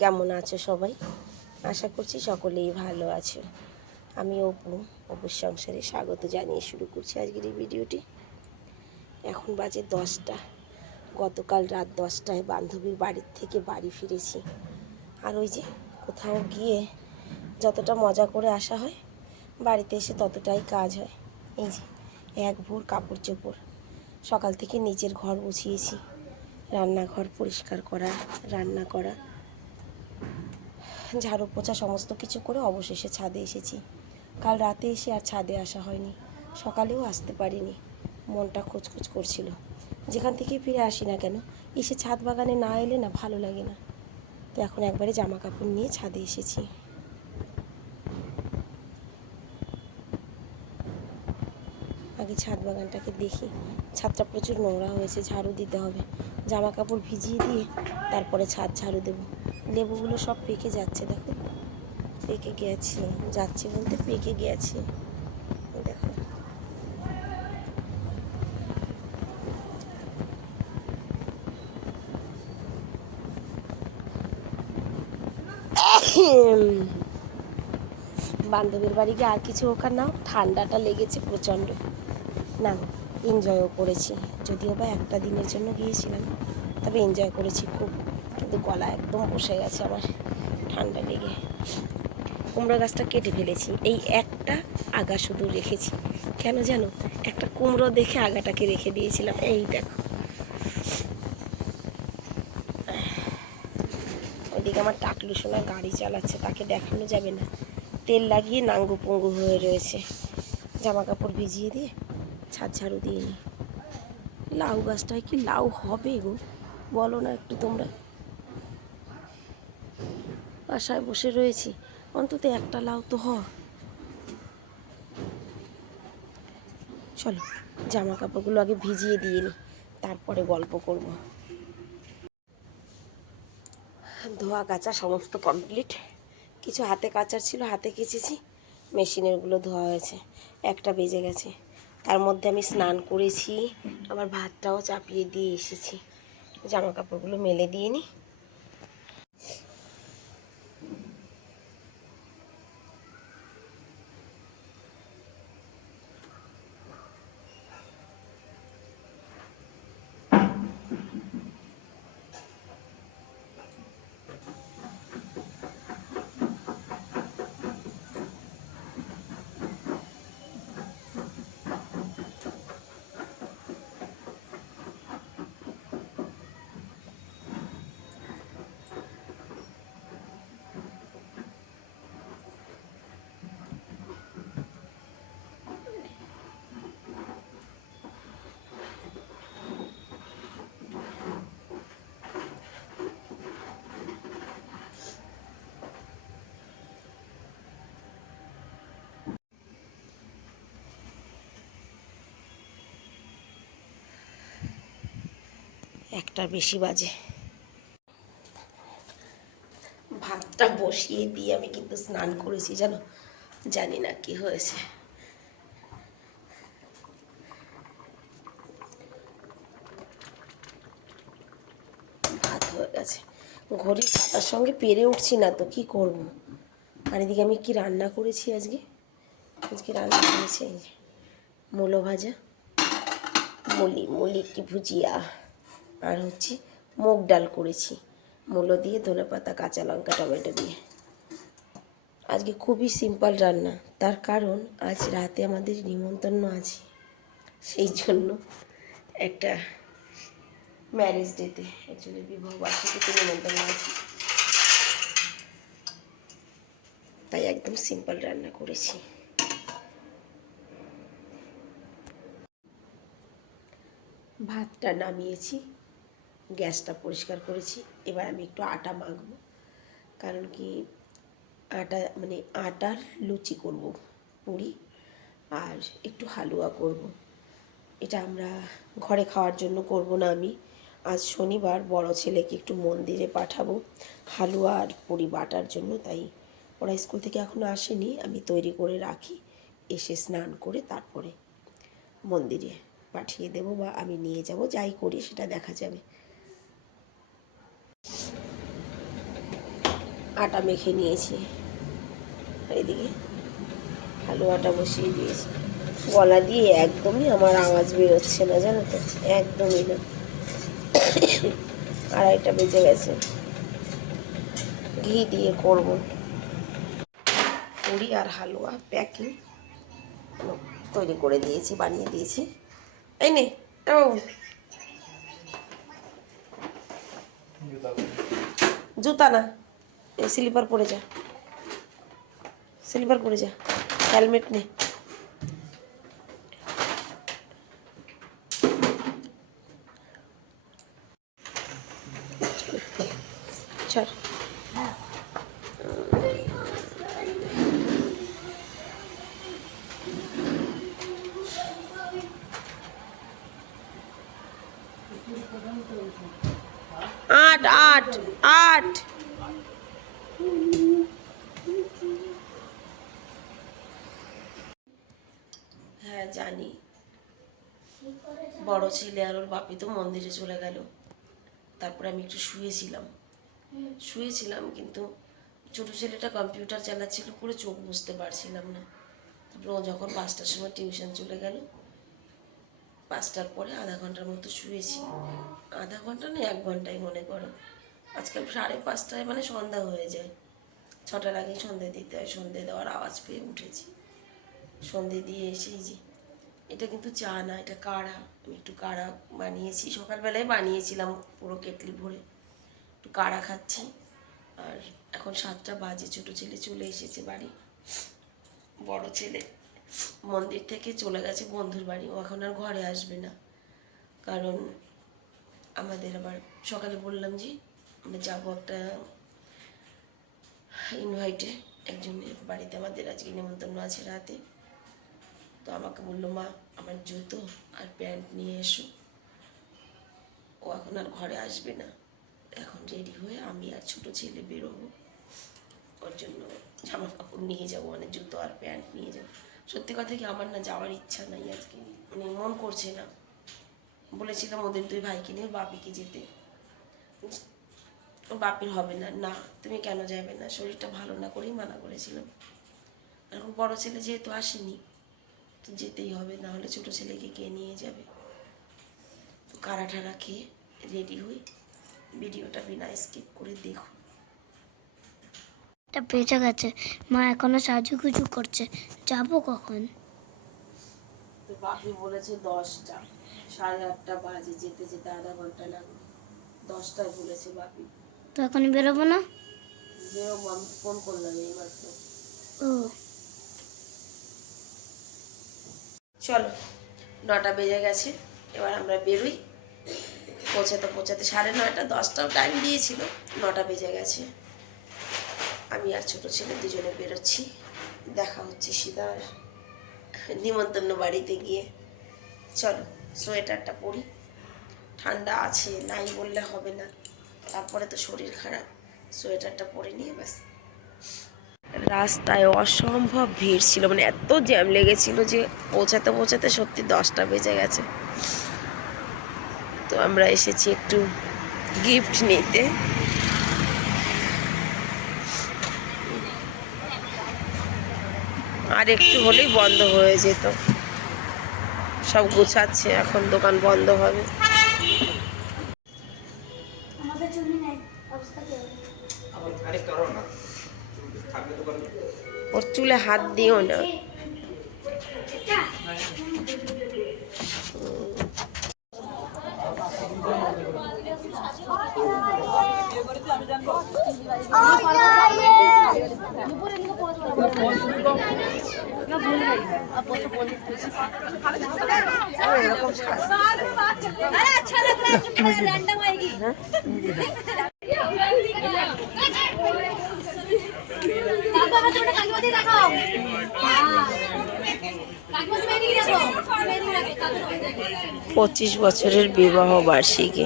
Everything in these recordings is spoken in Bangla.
কেমন আছো সবাই? আশা করছি সকলেই ভালো আছো। আমি অপু, অপুর সংসারে স্বাগত জানিয়ে শুরু করছি আজকের এই ভিডিওটি। এখন বাজে দশটা। গতকাল রাত দশটায় বান্ধবীর বাড়ির থেকে বাড়ি ফিরেছি। আর ওই যে কোথাও গিয়ে যতটা মজা করে আসা হয়, বাড়িতে এসে ততটাই কাজ হয়। এই যে এক ভোর কাপড় চোপড় সকাল থেকে নিজের ঘর গুছিয়েছি। রান্নাঘর পরিষ্কার করা, রান্না করা ঝাড়ু পোছা সমস্ত কিছু করে অবশেষে ছাদে এসেছি। কাল রাতে এসে আর ছাদে আসা হয়নি। সকালেও আসতে পারিনি। মনটা খোঁজখোঁজ করছিল। যেখান থেকে ফিরে আসি না কেন, এসে ছাদ বাগানে না এলে না ভালো লাগে না। তো এখন একবারে জামা কাপড় নিয়ে ছাদে এসেছি। আগে ছাদ বাগানটাকে দেখি। ছাদটা প্রচুর নোংরা হয়েছে, ঝাড়ু দিতে হবে। জামা কাপড় ভিজিয়ে দিয়ে তারপরে ছাদ ঝাড়ু দেবো। লেবুগুলো সব পেকে যাচ্ছে, দেখো। পেকে গেছে, যাচ্ছে বলতে পেকে গেছে। দেখো। বান্ধবীর বাড়ি গিয়ে আর কিছু ওখানে নাও, ঠান্ডাটা লেগেছে প্রচণ্ড। না এনজয়ও করেছি। যদিও বা একটা দিনের জন্য গিয়েছিলাম, তবে এনজয় করেছি খুব। কিন্তু গলা একদম বসে গেছে আমার ঠান্ডা লেগে। কুমড়ো গাছটা কেটে ফেলেছি। এই একটা আগা শুধু রেখেছি। কেন জানো? একটা কুমড়ো দেখে আগাটাকে রেখে দিয়েছিলাম। এই দেখো। ওইদিকে আমার টাকলু সোনা গাড়ি চালাচ্ছে, তাকে দেখানো যাবে না। তেল লাগিয়ে নাঙ্গু পুঙ্গু হয়ে রয়েছে। জামা কাপড় ভিজিয়ে দিয়ে ছাদ ঝাড়ু দিয়ে নি। লাউ গাছটায় কি লাউ হবে গো? বলো না একটু তোমরা। আশায় বসে রয়েছি। অন্তত একটা লাউ তো হ। চলো জামা কাপড়গুলো আগে ভিজিয়ে দিয়ে নি, তারপরে গল্প করব। ধোয়া কাচা সমস্ত কমপ্লিট কিছু হাতে কাচার ছিল, হাতে কেচেছি। মেশিনেরগুলো ধোয়া হয়েছে, একটা বেজে গেছে। তার মধ্যে আমি স্নান করেছি আমার ভাতটাও চাপিয়ে দিয়ে এসেছি। জামা কাপড়গুলো মেলে দিয়ে নিই একটার বেশি বাজে। ভাতটা বসিয়ে দিয়ে আমি কিন্তু স্নান করেছি, জানো? জানি না কি হয়েছে। ভাত হয়ে গেছে। ঘড়ির কাটার সঙ্গে পেরে উঠছি না তো, কি করব? আর এদিকে আমি কি রান্না করেছি আজকে? আজকে রান্না করেছি মূলো ভাজা, মুলি মুলি কি ভুজিয়া। আর হচ্ছে মুগ ডাল করেছি। মূলো দিয়ে ধনে পাতা, কাঁচা লঙ্কা, টমেটো দিয়ে। আজকে খুবই সিম্পল রান্না। তার কারণ আজ রাতে আমাদের নিমন্ত্রণ আছে। সেই জন্য একটা ম্যারেজ ডেতে অ্যাকচুয়ালি বিবাহ বার্ষিকীতে নিমন্ত্রণ আছে। তাই একদম সিম্পল রান্না করেছি। ভাতটা নামিয়েছি। গ্যাসটা পরিষ্কার করেছি। এবার আমি একটু আটা মাখবো। কারণ কি, আটা মানে আটার লুচি করব, পুরি, আর একটু হালুয়া করব। এটা আমরা ঘরে খাওয়ার জন্য করব না আমি। আজ শনিবার বড় ছেলেকে একটু মন্দিরে পাঠাবো, হালুয়া আর পুরি বাটার জন্য। তাই ওরা স্কুল থেকে এখনও আসেনি, আমি তৈরি করে রাখি। এসে স্নান করে তারপরে মন্দিরে পাঠিয়ে দেব বা আমি নিয়ে যাব, যাই করি সেটা দেখা যাবে। আটা মেখে নিয়েছি। এইদিকে হালুয়াটা বসিয়ে দিয়েছি। গলা দিয়ে একদমই আমার আওয়াজ বেরোচ্ছে না, জানো তো? একদমই না। আড়াইটা বেজে গেছে। ঘি দিয়ে করব। পুরি আর হালুয়া প্যাকিং। তৈরি করে দিয়েছি, বানিয়ে দিয়েছি। এই নে জুতা না। স্লিপার পরে যা স্লিপার পরে যা হেলমেট নে চল আট আট আট হ্যাঁ জানি। বড় ছেলে আর ওর বাপি তো মন্দিরে চলে গেল। তারপরে আমি একটু শুয়েছিলাম। শুয়েছিলাম কিন্তু ছোটো ছেলেটা কম্পিউটার চালাচ্ছিল পুরো চোখ বুঝতে পারছিলাম না। তারপরে ও যখন পাঁচটার সময় টিউশন চলে গেল, পাঁচটার পরে আধা ঘণ্টার মতো শুয়েছি। আধা ঘণ্টা না এক ঘন্টাই মনে করো। আজকাল সাড়ে পাঁচটায় মানে সন্ধ্যা হয়ে যায়। ছটার আগেই সন্ধে দিতে হয় সন্ধে দেওয়ার আওয়াজ পেয়ে উঠেছি। সন্ধে দিয়ে এসেই যে এটা কিন্তু চা না, এটা কাড়া। আমি একটু কাড়া বানিয়েছি। সকালবেলায় বানিয়েছিলাম পুরো কেটলি ভরে। একটু কাড়া খাচ্ছি। আর এখন সাতটা বাজে, ছোটো ছেলে চলে এসেছে বাড়ি। বড় ছেলে মন্দির থেকে চলে গেছে বন্ধুর বাড়ি। ও এখন আর ঘরে আসবে না। কারণ আমাদের আবার সকালে বললাম যে, আমরা যাব একটা ইনভাইটে একজনের বাড়িতে আমাদের আজকে নেমন্তন্ন আছে রাতে। তো আমাকে বলল, মা আমার জুতো আর প্যান্ট নিয়ে এসো। ও এখন আর ঘরে আসবে না। এখন রেডি হয়ে আমি আর ছোট ছেলে বেরোবো। ওর জন্য জামা কাপড় নিয়ে যাব মানে জুতো আর প্যান্ট নিয়ে যাব। সত্যি কথা কি আমার না যাওয়ার ইচ্ছা নাই আজকে। মানে মন করছে না। বলেছিলাম ওদের দুই ভাইকে নিয়ে বাপিকে যেতে। বাপির হবে না। না, তুমি কেন যাবে না? শরীরটা ভালো না করেই মানা করেছিলাম। এখন বড় ছেলে যেহেতু আসেনি তো যেতেই হবে না হলে ছোটো ছেলেকে কে নিয়ে যাবে? তো কারা ঠারা খেয়ে রেডি হই? ভিডিওটা বিনা স্কিপ করে দেখো। এটা বেঁচে গেছে। মা এখনও সাজুগুজু করছে। যাব কখন? তো বাপি বলেছে দশটা। সাড়ে আটটা বাজে যেতে যেতে আধা ঘণ্টা লাগবে দশটায় বলেছে বাপি। তো এখন বেরোবো না? যেরকম আমি ফোন করলাম এই মাত্র ও। চলো, নটা বেজে গেছে, এবার আমরা বেরোই। পৌঁছাতে পৌঁছাতে সাড়ে নয়টা, দশটাও টাইম দিয়েছিল, নটা বেজে গেছে। আমি আর ছোট ছেলে দুজনে বেরোচ্ছি, দেখা হচ্ছে সীতার নিমন্ত্রণ বাড়িতে গিয়ে। চলো, সোয়েটারটা পরি। ঠান্ডা আছে, নাই বললে হবে না। তারপরে তো শরীর খারাপ, সোয়েটারটা পরে নিয়ে ব্যাস। রাস্তায় অসম্ভব ভিড় ছিল। মানে এত জ্যাম লেগেছিল যে পৌঁছাতে পৌঁছাতে সত্যি দশটা বেজে গেছে। তো আমরা এসেছি একটু গিফট নিতে। আর একটু হলেই বন্ধ হয়ে যেত। সব গুছাচ্ছে, এখন দোকান বন্ধ হবে। ওর চুলে হাত দিও না। ও এরকম সাজ- পঁচিশ বছরের বিবাহ বার্ষিকী।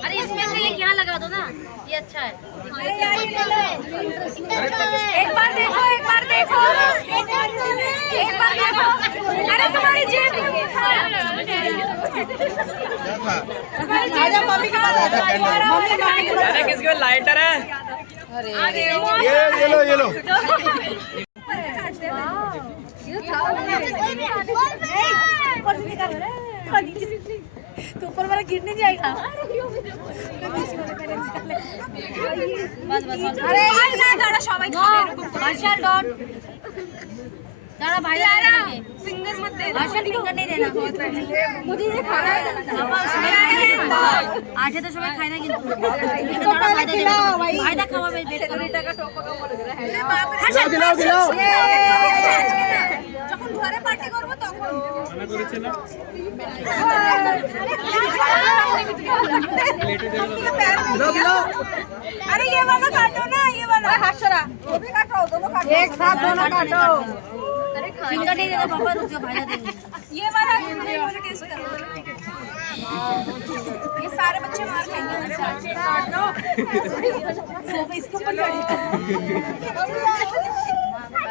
अरे इसमें से एक यहाँ लगा दो ना? ये अच्छा है। एक बार देखो एक बार देखो। एक बार देखो। अरे तुम्हारी जेब आजा मम्मी के पास आजा मम्मी मम्मी के पास किसके पास लाइटर है? ये ये लो ये लो। तो ऊपर वाला गिर नहीं जाएगा बस बस बस अरे না দাঁড়া সবাই খাবে এরকম मार्शल डॉट दादा भाई यारा फिंगर मत दे मार्शल फिंगर नहीं देना मुझे ये खाना है আঠে তো সবাই খায় না কিন্তু এটা দাদা ভাইদা দেবে ভাইদা খাওয়াবে বেট করো गिलाओ गिलाओ गिलाओ যখন ঘরে পার্টি করব তখন गिलाओ गिलाओ अरे ये वाला काटो ना ये वाला हाथ चला वो भी काटो दोनों काटो एक साथ दोनों काटो फिंगर नहीं देना पापा रुक जाओ भाईदा देंगे ये वाला ये वाला टेस्ट करो ये सारे बच्चे मार खाएंगे काटो इसके ऊपर